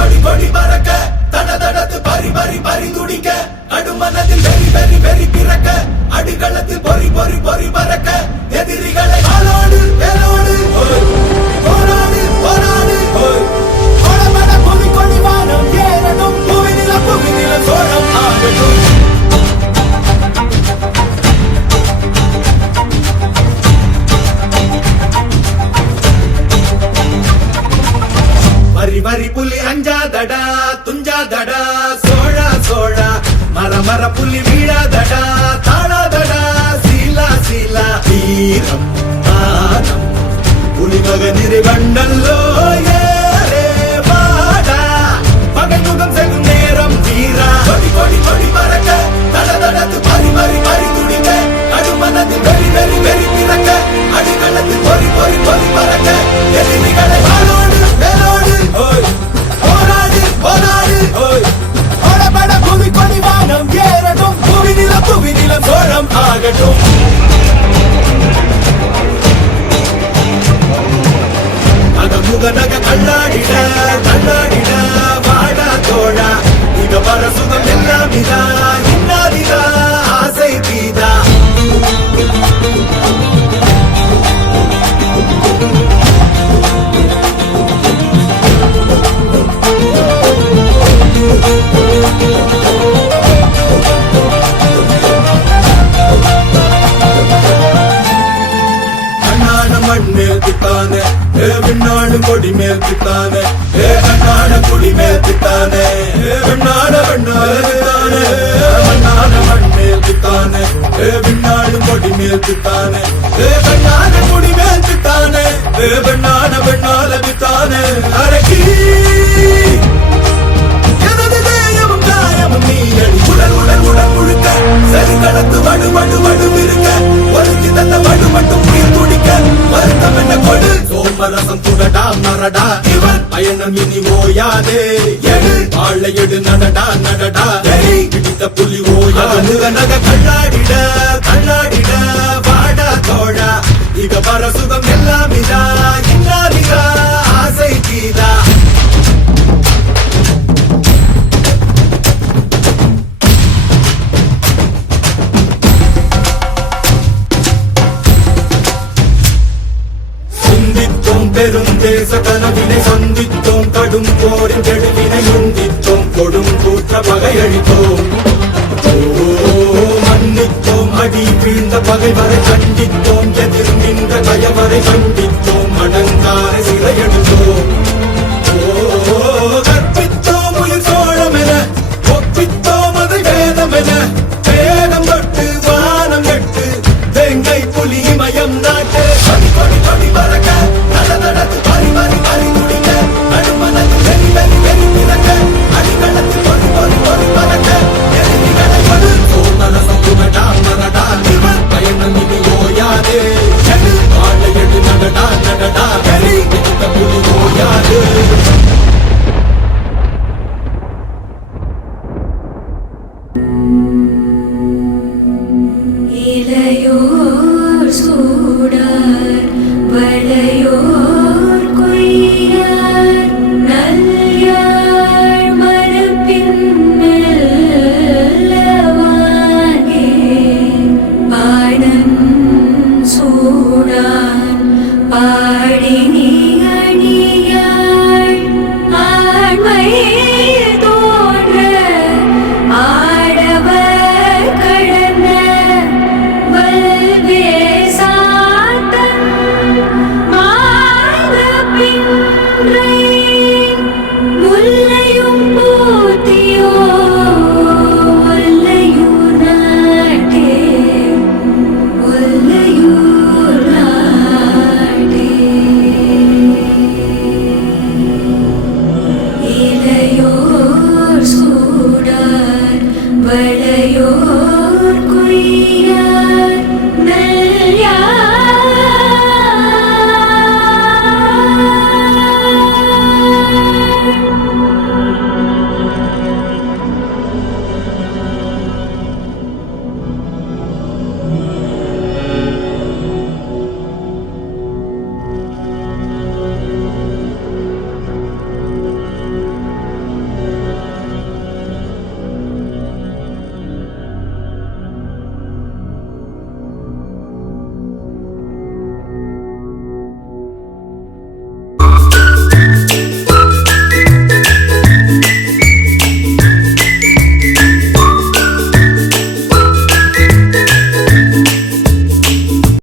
கொடி கொடி பறக்க தட தடத்து பறி பறி பறி துடிக்க கடுமனதில் வெறி வெறி வெறி பிறக்க அடிகளத்தில் பொறி பொறி பொறி பறக்க எதிரிகளை ஆளோடு வேலோடு போராடு போராடு கொடமட புவி கொடி வானம் ஏறட்டும் புவி நில சோழம் ஆகட்டும் வரி வரி புலி அஞ்சாதடா துஞ்சாதடா சோழா சோழா மர மர புலி வீழாதடா தாழாதடா சீலா சீலா வீரம் மானம் புலிமக நிறைவண்டல்லோ ஏரே வாடா பகை முகம் செல்லும் நேரம் வீரா கொடி கொடி கொடி பறக்க தட தடத்து பறி பறி பறி துடிக்க கடுமனதில் வெறி வெறி வெறி பிறக்க அடிகளத்தில் பொறி பொறி பொறி பறக்க எதிரிகளை வாழோடு வேலோடு போராடு போராடு கொடபட புவி கொடி வானம் ஏறட்டும் புவி நிலம் சோழம் ஆகட்டும் அகமுக நக கண்ணாடிட கண்ணாடிட வாடா தோழா இக வர சுகம் எல்லாம் இதா இன்னாதிதா ஆசை தீதா மண்மேல் தித்தானே விண்ணாடு கொடி மேல் தித்தானே கண்ணாட குடி மேல் தித்தானே விண்ணாட வெண்ணாடு தித்தானே மண்ணாட மண்மேல் தித்தானே விண்ணாடு கொடி மேல் தித்தானே கண்ணாட குடி மேல் தித்தானே வெண்ணாட வெண்ணால தித்தானே அரக்கி உடல் உடல் உடல் முழுக்க சரி கடத்து வடு வடு வடு இருக்க ஒருத்தி தந்த வடு மட்டும் உயிர் துடிக்க வருத்தம் என்ன கொடு சோமரசம் துடடா மரடா இவன் பயணம் இனி ஓயாதே எடு வாழை எடு நடடா நடடா பிடித்த புலி ஓயாது நக கண்ணாடிட கண்ணாடிட வாடா தோழா இக வர சுகம் எல்லாம் இதா இன்னாதிதா ஆசை கீதா பெருந்தேச கனவினை சந்தித்தோம் கடும் போரின் கெடுவினை உந்தித்தோம் கொடும் கூற்ற பகையழித்தோம் மன்னித்தோம் அடி வீழ்ந்த பகைவரை கண்டு